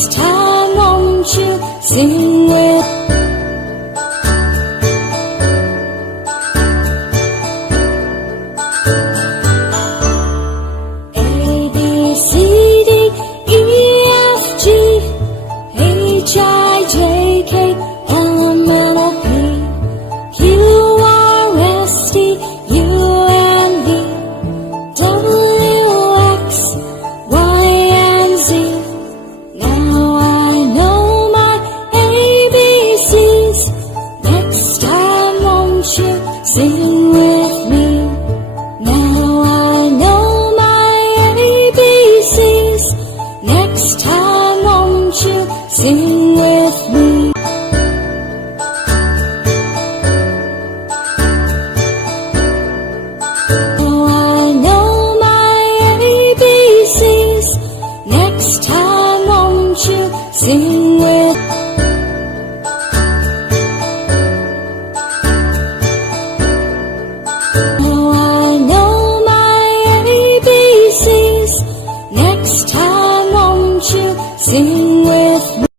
Next time, won't you sing with A, B, C, D, E, F, G, H, I, J, K, L, M, N, O, P, Q, R, S, T, U, N, V, W, X, Y, and Z. Now I know my ABCs. Next time, won't you sing with me? Now I know my ABCs. Next time, won't you sing with me? Now I know my ABCs. Next time, won't you sing with me? Now I know my ABCs. Next time, won't you sing with me?